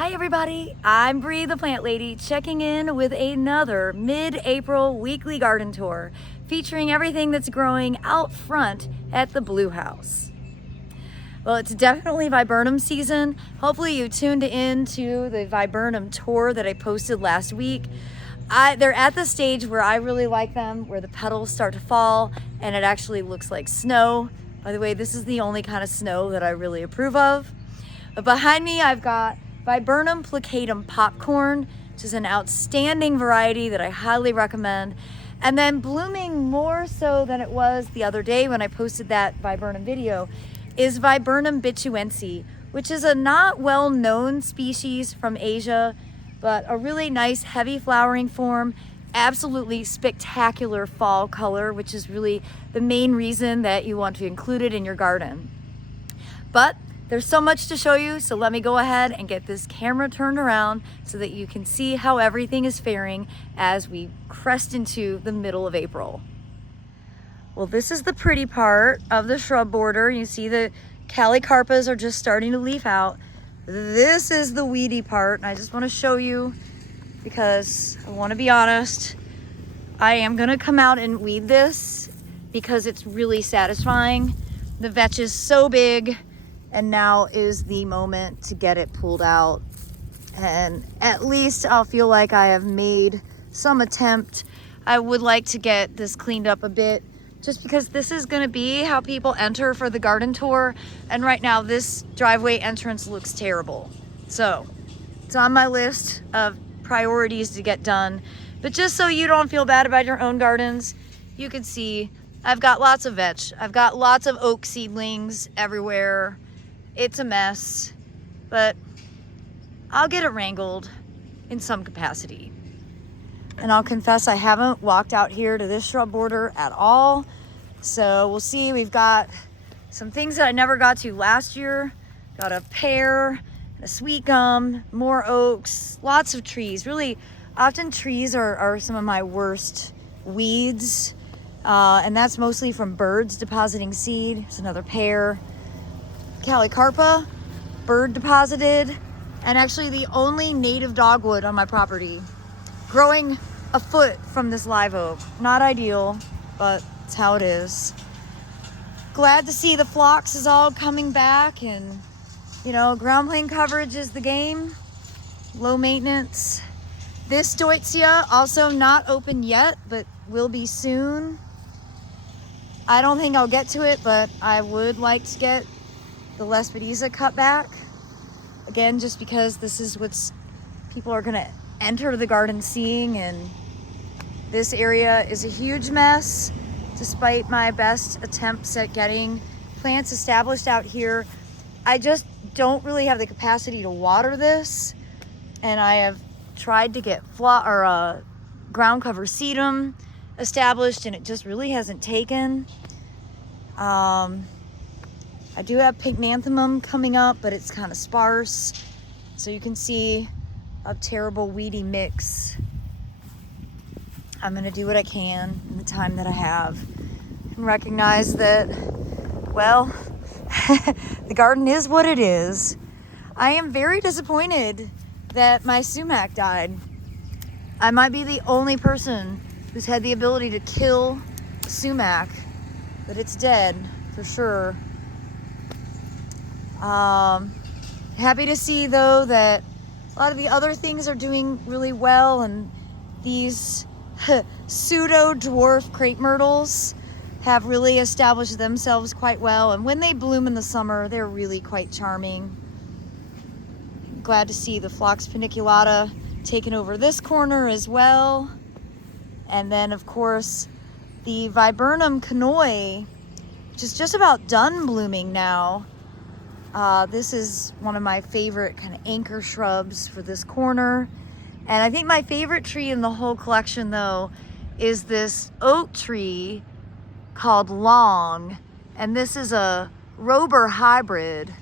Hi everybody, I'm Bree the Plant Lady checking in with another mid-April weekly garden tour featuring everything that's growing out front at the Blue House. Well, it's definitely viburnum season. Hopefully you tuned in to the viburnum tour that I posted last week. They're at the stage where I really like them, where the petals start to fall and it actually looks like snow. By the way, this is the only kind of snow that I really approve of. But behind me, I've got Viburnum plicatum popcorn, which is an outstanding variety that I highly recommend. And then blooming more so than it was the other day when I posted that viburnum video is Viburnum bituense, which is a not well-known species from Asia, but a really nice heavy flowering form, absolutely spectacular fall color, which is really the main reason that you want to include it in your garden. But there's so much to show you, so let me go ahead and get this camera turned around so that you can see how everything is faring as we crest into the middle of April. Well, this is the pretty part of the shrub border. You see the calicarpas are just starting to leaf out. This is the weedy part, and I just want to show you because I want to be honest. I am going to come out and weed this because it's really satisfying. The vetch is so big. And now is the moment to get it pulled out. And at least I'll feel like I have made some attempt. I would like to get this cleaned up a bit just because this is gonna be how people enter for the garden tour. And right now this driveway entrance looks terrible. So it's on my list of priorities to get done. But just so you don't feel bad about your own gardens, you can see I've got lots of vetch. I've got lots of oak seedlings everywhere. It's a mess, but I'll get it wrangled in some capacity. And I'll confess I haven't walked out here to this shrub border at all. So we'll see. We've got some things that I never got to last year. Got a pear, a sweet gum, more oaks, lots of trees. Really, often trees are some of my worst weeds. And that's mostly from birds depositing seed. There's another pear. Calicarpa, bird deposited, and actually the only native dogwood on my property, growing a foot from this live oak. Not ideal, but it's how it is. Glad to see the phlox is all coming back, and you know, ground plane coverage is the game. Low maintenance. This Deutzia also not open yet, but will be soon. I don't think I'll get to it, but I would like to get the Lespedeza cut back. Again, just because this is what's people are gonna enter the garden seeing, and this area is a huge mess. Despite my best attempts at getting plants established out here, I just don't really have the capacity to water this. And I have tried to get ground cover sedum established, and it just really hasn't taken. I do have pycnanthemum coming up, but it's kind of sparse. So you can see a terrible weedy mix. I'm gonna do what I can in the time that I have and recognize that, well, the garden is what it is. I am very disappointed that my sumac died. I might be the only person who's had the ability to kill a sumac, but it's dead for sure. Happy to see though that a lot of the other things are doing really well, and these pseudo dwarf crepe myrtles have really established themselves quite well, and when they bloom in the summer they're really quite charming. Glad to see the Phlox paniculata taking over this corner as well. And then of course the Viburnum canoi, which is just about done blooming now. This is one of my favorite kind of anchor shrubs for this corner. And I think my favorite tree in the whole collection though is this oak tree called Long. And this is a Rober hybrid.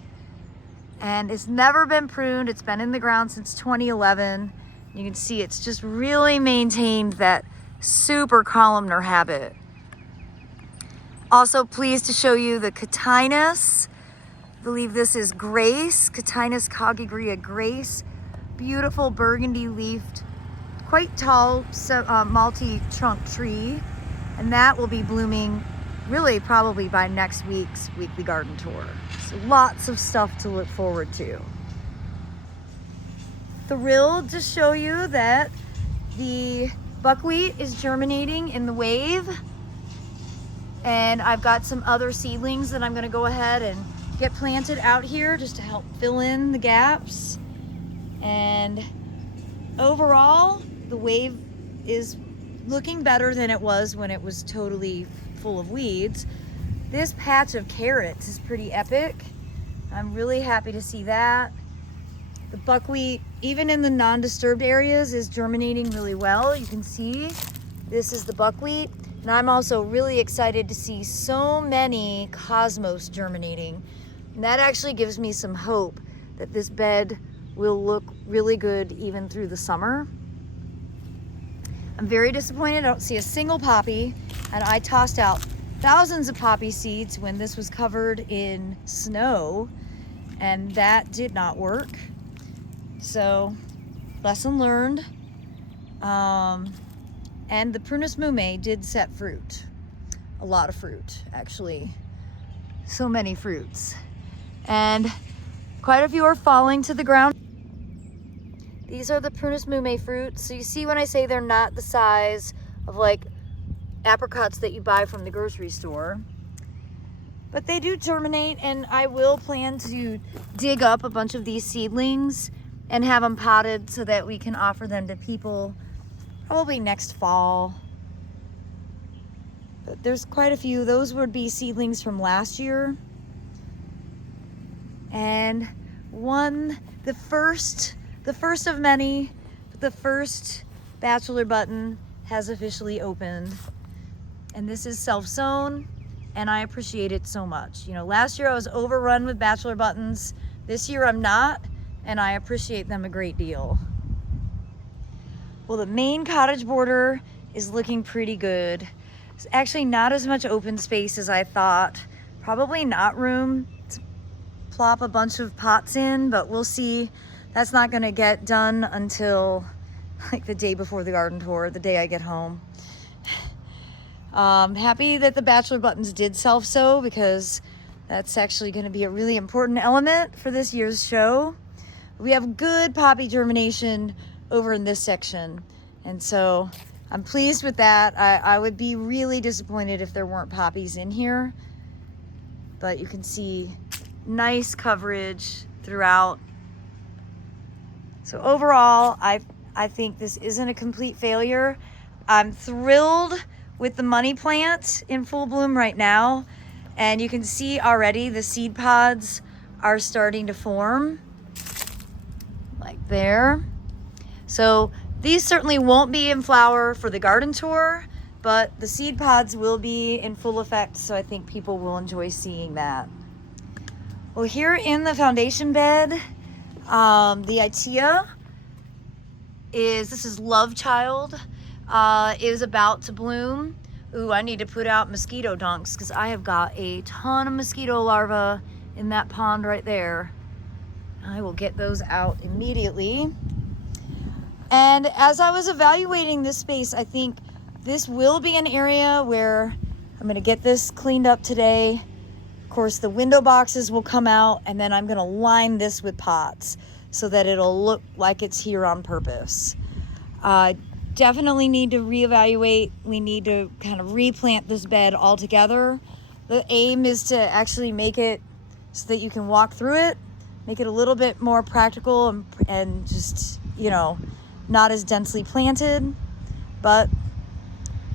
And it's never been pruned. It's been in the ground since 2011. You can see it's just really maintained that super columnar habit. Also pleased to show you the Cotinus. I believe this is Grace, Cotinus cogigrea Grace. beautiful burgundy leafed, quite tall multi-trunk tree, and that will be blooming really probably by next week's weekly garden tour. So lots of stuff to look forward to. Thrilled to show you that the buckwheat is germinating in the wave, and I've got some other seedlings that I'm going to go ahead and get planted out here just to help fill in the gaps. And overall, the wave is looking better than it was when it was totally full of weeds. This patch of carrots is pretty epic. I'm really happy to see that. The buckwheat, even in the non-disturbed areas, is germinating really well. You can see this is the buckwheat. And I'm also really excited to see so many cosmos germinating. And that actually gives me some hope that this bed will look really good even through the summer. I'm very disappointed I don't see a single poppy, and I tossed out thousands of poppy seeds when this was covered in snow, and that did not work. So, lesson learned. And the Prunus mume did set fruit. A lot of fruit, actually. So many fruits. And quite a few are falling to the ground. These are the Prunus mume fruits. So you see when I say they're not the size of like apricots that you buy from the grocery store. But they do germinate, and I will plan to dig up a bunch of these seedlings and have them potted so that we can offer them to people probably next fall. But there's quite a few. Those would be seedlings from last year. And the first of many, the first bachelor button has officially opened. And this is self-sown, and I appreciate it so much. You know, last year I was overrun with bachelor buttons. This year I'm not, and I appreciate them a great deal. Well, the main cottage border is looking pretty good. It's actually not as much open space as I thought. Probably not room to plop a bunch of pots in, but we'll see. That's not gonna get done until like the day before the garden tour, the day I get home. Happy that the bachelor buttons did self-sow, because that's actually gonna be a really important element for this year's show. We have good poppy germination over in this section, and so I'm pleased with that. I would be really disappointed if there weren't poppies in here, but you can see nice coverage throughout. So overall, I think this isn't a complete failure. I'm thrilled with the money plant in full bloom right now, and you can see already the seed pods are starting to form like there. So these certainly won't be in flower for the garden tour, but the seed pods will be in full effect, so I think people will enjoy seeing that. Well, here in the foundation bed, the Itea this is Love Child, is about to bloom. Ooh, I need to put out mosquito dunks because I have got a ton of mosquito larvae in that pond right there. I will get those out immediately. And as I was evaluating this space, I think this will be an area where I'm gonna get this cleaned up today. Of course, the window boxes will come out, and then I'm gonna line this with pots so that it'll look like it's here on purpose. Definitely need to reevaluate. We need to kind of replant this bed altogether. The aim is to actually make it so that you can walk through it, make it a little bit more practical and just, you know, not as densely planted. But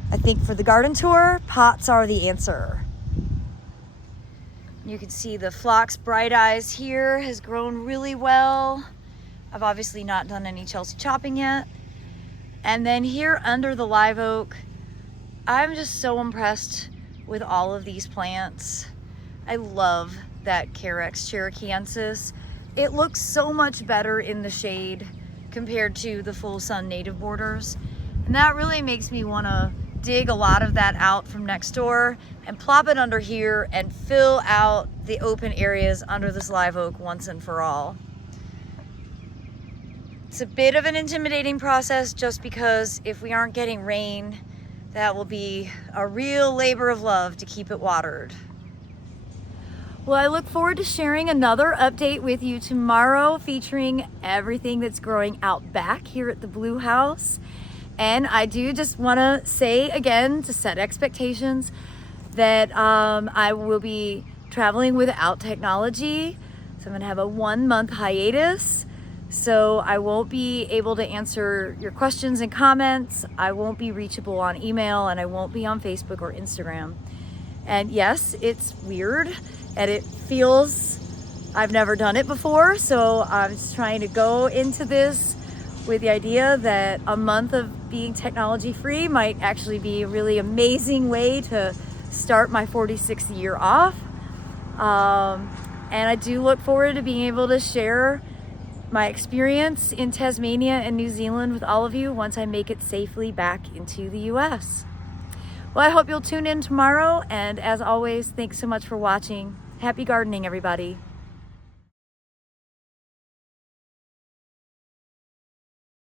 I think for the garden tour, pots are the answer. You can see the Phlox Bright Eyes here has grown really well. I've obviously not done any Chelsea chopping yet. And then here under the live oak, I'm just so impressed with all of these plants. I love that Carex Cherokeeensis. It looks so much better in the shade compared to the full sun native borders. And that really makes me wanna dig a lot of that out from next door and plop it under here and fill out the open areas under this live oak once and for all. It's a bit of an intimidating process just because if we aren't getting rain, that will be a real labor of love to keep it watered. Well, I look forward to sharing another update with you tomorrow featuring everything that's growing out back here at the Blue House. And I do just want to say again, to set expectations, that I will be traveling without technology. So I'm going to have a 1-month hiatus. So I won't be able to answer your questions and comments. I won't be reachable on email, and I won't be on Facebook or Instagram. And yes, it's weird and it feels, I've never done it before. So I'm just trying to go into this with the idea that a month of being technology free might actually be a really amazing way to start my 46th year off. And I do look forward to being able to share my experience in Tasmania and New Zealand with all of you once I make it safely back into the US. Well, I hope you'll tune in tomorrow, and as always, thanks so much for watching. Happy gardening, everybody.